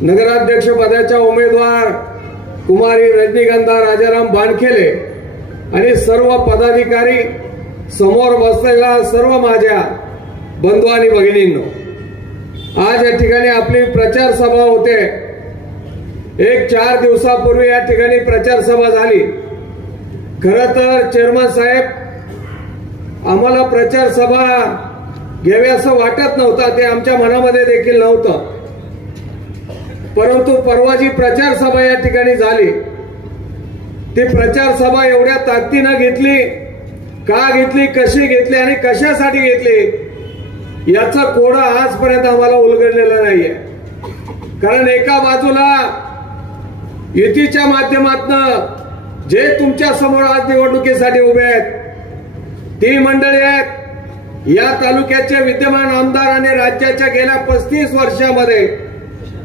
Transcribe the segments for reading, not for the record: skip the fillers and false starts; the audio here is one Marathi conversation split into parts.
नगराध्यक्ष पदाच्या उमेदवार कुमारी रजनीगंधा राजाराम बानखेले आणि सर्व पदाधिकारी, समोर बसलेल्या सर्व माझ्या बंधू आणि भगिनींनो, आज या ठिकाणी आपली प्रचार सभा होते। एक 4 दिवसापूर्वी या ठिकाणी प्रचार सभा झाली। खरं तर चेअरमन साहेब, आम्हाला प्रचार सभा घ्यावी असं वाटत नव्हतं, ते आमच्या मनामध्ये देखील नव्हतं। परंतु परवा जी प्रचार सभा या ठिकाणी झाली, ती प्रचार सभा एवढ्या ताकदीनं घेतली, का घेतली, कशी घेतली आणि कशासाठी घेतली याचं कोडं आजपर्यंत आम्हाला उलगडलेलं नाहीये। कारण एका बाजूला युतीच्या माध्यमातून जे तुमच्या समोर आज निवडणुकीसाठी उभे आहेत ती मंडळी आहेत। या तालुक्याचे विद्यमान आमदार आणि राज्याच्या गेल्या 35 वर्षामध्ये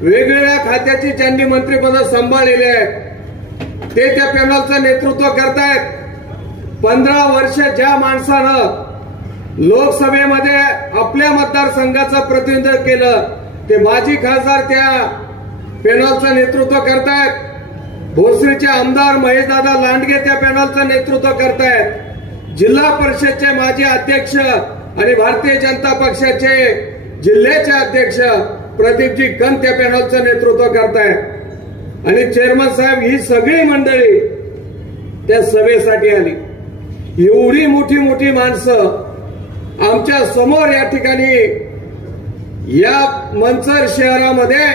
वेगवेगळ्या खात्याची ज्यांनी मंत्रिपद सांभाळलेली आहेत ते त्या पॅनलचं नेतृत्व करतायत। 15 वर्ष ज्या माणसानं लोकसभेमध्ये आपल्या मतदारसंघाचं प्रतिनिधित्व केलं ते माजी खासदार त्या पॅनलचं नेतृत्व करतायत। भोसरीचे आमदार महेशदादा लांडगे त्या पॅनलचं नेतृत्व करतायत। जिल्हा परिषदचे माजी अध्यक्ष आणि भारतीय जनता पक्षाचे जिल्ह्याचे अध्यक्ष प्रदीपजी कंत त्या पॅनलचं नेतृत्व करतायत। आणि चेअरमन साहेब, ही सगळी मंडळी त्या सभेसाठी आली। एवढी मोठी मोठी माणसं आमच्या समोर या ठिकाणी या मंचर शहरामध्ये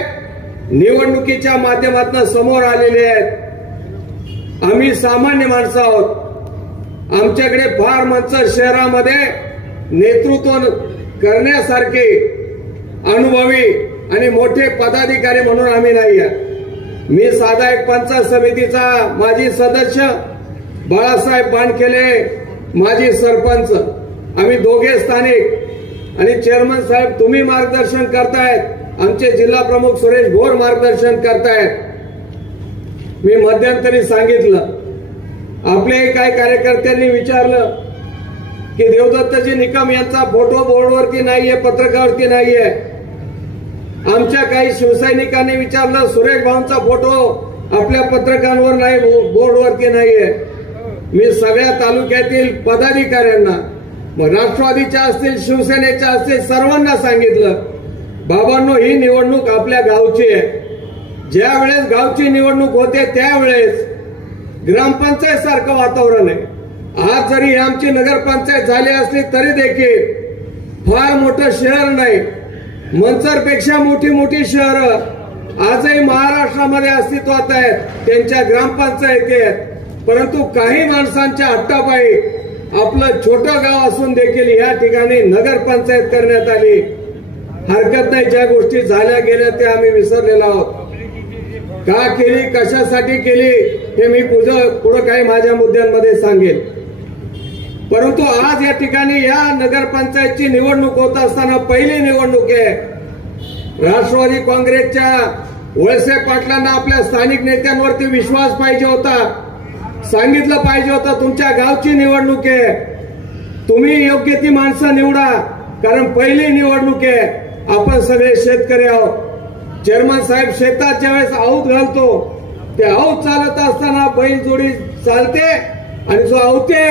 निवडणुकीच्या माध्यमातून समोर आलेले आहेत। आम्ही सामान्य माणसं आहोत। आमच्याकडे फार मंचर शहरामध्ये नेतृत्व करण्यासारखे अनुभवी आणि मोठे पदाधिकारी म्हणून आम्ही नाही आहे। मी साधा एक पंचायत समितीचा माजी सदस्य, बाळासाहेब बानखेले माजी सरपंच, आम्ही दोघे स्थानिक। आणि चेअरमन साहेब, तुम्ही मार्गदर्शन करतायत, आमचे जिल्हा प्रमुख सुरेश भोर मार्गदर्शन करतायत। मी मध्यंतरी सांगितलं, आपले काही कार्यकर्त्यांनी विचारलं की देवदत्तजी निकम यांचा फोटो बोर्डवरती नाहीये, पत्रकावरती नाहीये। आमच्या काही शिवसैनिकांनी विचारलं, सुरेश भाऊंचा फोटो आपल्या पत्रकांवर नाही, बोर्डवरती नाहीये। मी सगळ्या तालुक्यातील पदाधिकाऱ्यांना, मग राष्ट्रवादीच्या असतील, शिवसेनेच्या असतील, सर्वांना सांगितलं, बाबांनो, ही निवडणूक आपल्या गावची आहे। ज्या वेळेस गावची निवडणूक होते त्यावेळेस ग्रामपंचायत सारखं वातावरण आहे। आज जरी आमची नगरपंचायत झाली असली तरी देखील फार मोठं शहर नाही, मंचरपेक्षा मोठी मोठी शहरं आजही महाराष्ट्रामध्ये अस्तित्वात आहेत, त्यांच्या ग्रामपंचायती आहेत। परंतु काही माणसांच्या हट्टापायी आपलं छोटं गाव असून देखील या ठिकाणी नगरपंचायत करण्यात आली। हरकत नाही, ज्या गोष्टी झाल्या गेल्या त्या आम्ही विसरलेलो आहोत। का केली, कशासाठी केली हे मी पुढे काही माझ्या मुद्द्यांमध्ये सांगेन। परंतु आज या ठिकाणी या नगरपंचायतची निवडणूक होत असताना पहिली निवडणूक आहे। राष्ट्रवादी काँग्रेसच्या वळसे पाटलांना आपल्या स्थानिक नेत्यांवरती विश्वास पाहिजे होता, सांगितलं पाहिजे होतं तुमच्या गावची निवडणूक आहे, तुम्ही योग्य ती माणसं निवडा, कारण पहिली निवडणूक आहे। आपण सगळे शेतकरी आहोत। चेअरमन साहेब, शेतात ज्यावेळेस आऊत घालतो ते आऊत चालत असताना बैल जोडी चालते आणि जो आवते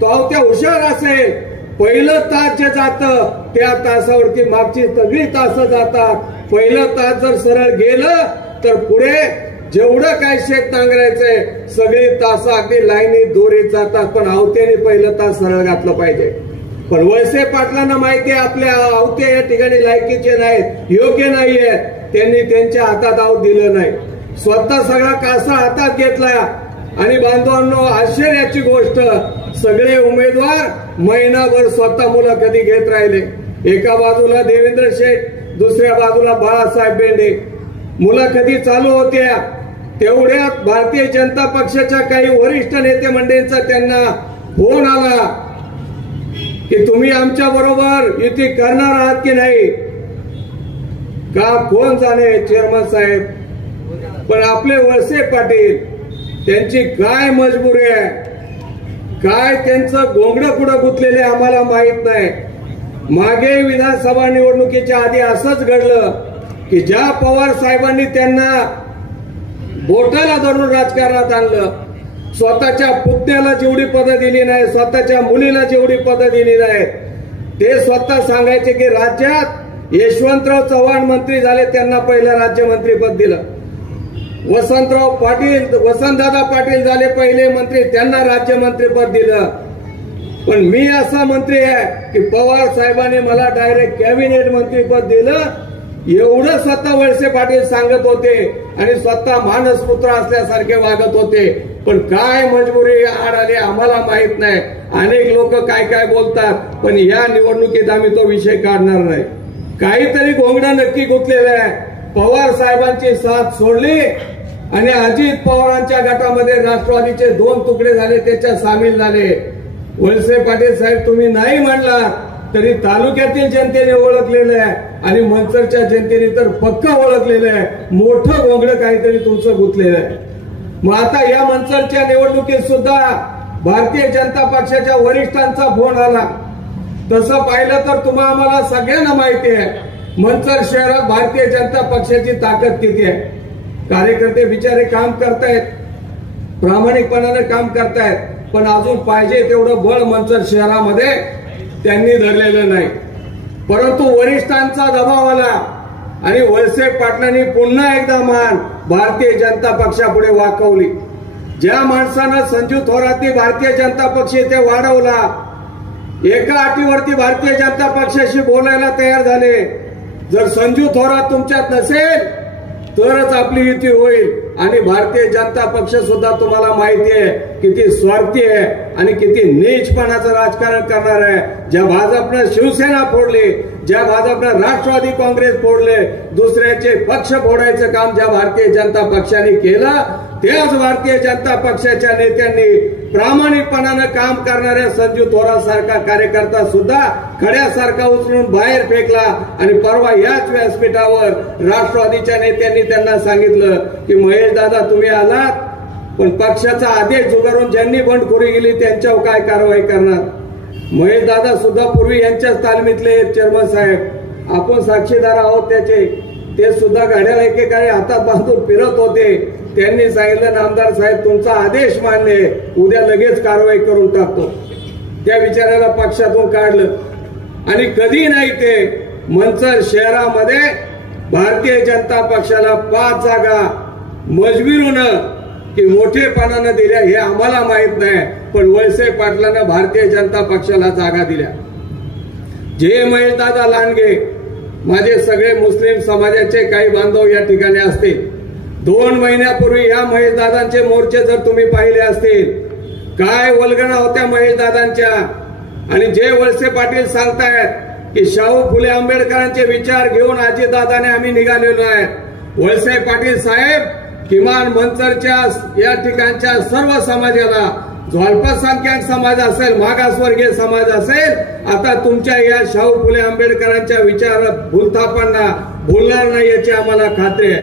तो आवत्या हुशार असेल, पहिलं तास जे जातं त्या तासावरती मागची सगळी तासं जातात। पहिलं तास जर सरळ गेलं तर पुढे जेवढं काय शेत नांगरायचंय सगळी तासं अगदी लाईनीत दोरीत जातात, पण आवत्याने पहिलं तास सरळ घातलं पाहिजे। पण वळसे पाटलांना माहिती आहे आपल्या आवते या ठिकाणी लायकीचे नाहीत, योग्य नाहीये, त्यांनी त्यांच्या हातात आऊत दिलं नाही, स्वतः सगळा कासा हातात घेतला। आणि बांधवांनो, आश्चर्याची गोष्ट, सगळे उमेदवार महिनाभर स्वतः मुलाखती घेत राहिले। एका बाजूला देवेंद्र शेठ, दुसऱ्या बाजूला बाळासाहेब बेंडे, मुलाखती चालू होत्या। तेवढ्यात भारतीय जनता पक्षाच्या काही वरिष्ठ नेते मंडळींचा त्यांना फोन आला की तुम्ही आमच्या बरोबर युती करणार आहात की नाही। का कोण जाणे चेअरमन साहेब, पण आपले वळसे पाटील, त्यांची काय मजबुरी आहे, काय त्यांचं घोंगडं पुढं गुंतलेले आम्हाला माहित नाही। मागे विधानसभा निवडणुकीच्या आधी असंच घडलं की ज्या पवार साहेबांनी त्यांना बोटाला धरून राजकारणात आणलं, स्वतःच्या पुतण्याला जेवढी पदं दिली नाही, स्वतःच्या मुलीला जेवढी पदं दिली नाही, ते स्वतः सांगायचे की राज्यात यशवंतराव चव्हाण मंत्री झाले, त्यांना पहिलं राज्यमंत्रीपद दिलं. वसंतदादा पाटील झाले पहिले मंत्री, त्यांना राज्यमंत्रीपद दिलं. पण मी असा मंत्री आहे की पवार साहेबांनी मला डायरेक्ट कॅबिनेट मंत्रीपद दिलं, एवढं स्वतः वळसे पाटील सांगत होते आणि स्वतः मानसपुत्र असल्यासारखे वागत होते. पण काय मजबुरी आड आली आम्हाला माहित नाही. अनेक लोक काय काय बोलतात, पण या निवडणुकीत आम्ही तो विषय काढणार नाही. काहीतरी घोंगडं नक्की गुंतलेलं आहे. पवार साहेबांची साथ सोडली आणि अजित पवारांच्या गटामध्ये राष्ट्रवादीचे 2 तुकडे झाले, त्याच्यात सामील झाले. वळसे पाटील साहेब, तुम्ही नाही म्हणला तरी तालुक्यातील जनतेने ओळखलेलं आहे आणि मंचरच्या जनतेने तर पक्का ओळखलेलं आहे. मोठं घोंगडं काहीतरी तुमचं गुंतलेलं आहे. मग आता या मंचरच्या निवडणुकीत सुद्धा भारतीय जनता पक्षाच्या वरिष्ठांचा फोन आला. तसं पाहिलं तर आम्हाला सगळ्यांना माहिती आहे मंचर शहरात भारतीय जनता पक्षाची ताकद किती आहे. कार्यकर्ते बिचारे काम करतायत, प्रामाणिकपणाने काम करतायत, पण अजून पाहिजे तेवढं बळ मंचर शहरामध्ये त्यांनी धरलेलं नाही. परंतु वरिष्ठांचा दबाव आला आणि वळसे पाटलांनी पुन्हा एकदा मान भारतीय जनता पक्षापुढे वाकवली. ज्या माणसानं संजू थोरातनी भारतीय जनता पक्ष इथे वाढवला, एका अटीवरती भारतीय जनता पक्षाशी बोलायला तयार झाले. जर संजू थोरात तुमच्यात नसेल तरच आपली युती होईल. आणि भारतीय जनता पक्ष सुद्धा तुम्हाला माहिती आहे किती स्वार्थी आहे आणि किती नीचपणाचं राजकारण करणार आहे. ज्या भाजपनं शिवसेना फोडली, ज्या भाजपनं राष्ट्रवादी काँग्रेस फोडले, दुसऱ्याचे पक्ष फोडायचं काम ज्या भारतीय जनता पक्षाने केलं, त्याच भारतीय जनता पक्षाच्या नेत्यांनी प्रामाणिकपणानं काम करणाऱ्या संजू थोरात सारखा कार्यकर्ता सुद्धा खड्यासारखा उचलून बाहेर फेकला. आणि परवा याच व्यासपीठावर राष्ट्रवादीच्या नेत्यांनी त्यांना सांगितलं की महेश दादा, तुम्ही आलात, पण पक्षाचा आदेश झुगारून ज्यांनी बंडखोरी केली त्यांच्यावर काय कारवाई करणार. महेश दादा सुद्धा पूर्वी यांच्याच तालमीतले चेअरमन साहेब, आपण साक्षीदार आहोत त्याचे. ते सुद्धा गाड्याला एकेकाळी हातात बांधून फिरत होते. त्यांनी सांगितलं, नामदार साहेब, तुमचा आदेश मानले, उद्या लगेच कारवाई करून टाकतो. त्या विचाराला पक्षातून काढलं आणि कधी नाही ते मंचर शहरामध्ये भारतीय जनता पक्षाला 5 जागा मजबुरीनं की मोठेपणानं दिल्या हे आम्हाला माहित नाही, पण वळसे पाटलांना भारतीय जनता पक्षाला जागा दिल्या. जे महेशदादा लांडगे, माझे सगळे मुस्लिम समाजाचे काही बांधव या ठिकाणी असतील, 2 महिन्यापूर्वी या महेशदादांचे मोर्चे जर तुम्ही पाहिले असतील, काय वल्गना होत्या महेशदादांच्या. आणि जे वळसे पाटील सांगतायत की शाहू फुले आंबेडकरांचे विचार घेऊन अजितदादाने आम्ही निघालेलो आहे. वळसे पाटील साहेब, किमान मंचरच्या या ठिकाणच्या सर्व समाजाला, जो अल्पसंख्याक समाज असेल, मागासवर्गीय समाज असेल, आता तुमच्या या शाहू फुले आंबेडकरांच्या विचारात भूलथापांना भुलणार नाही याची आम्हाला खात्री आहे.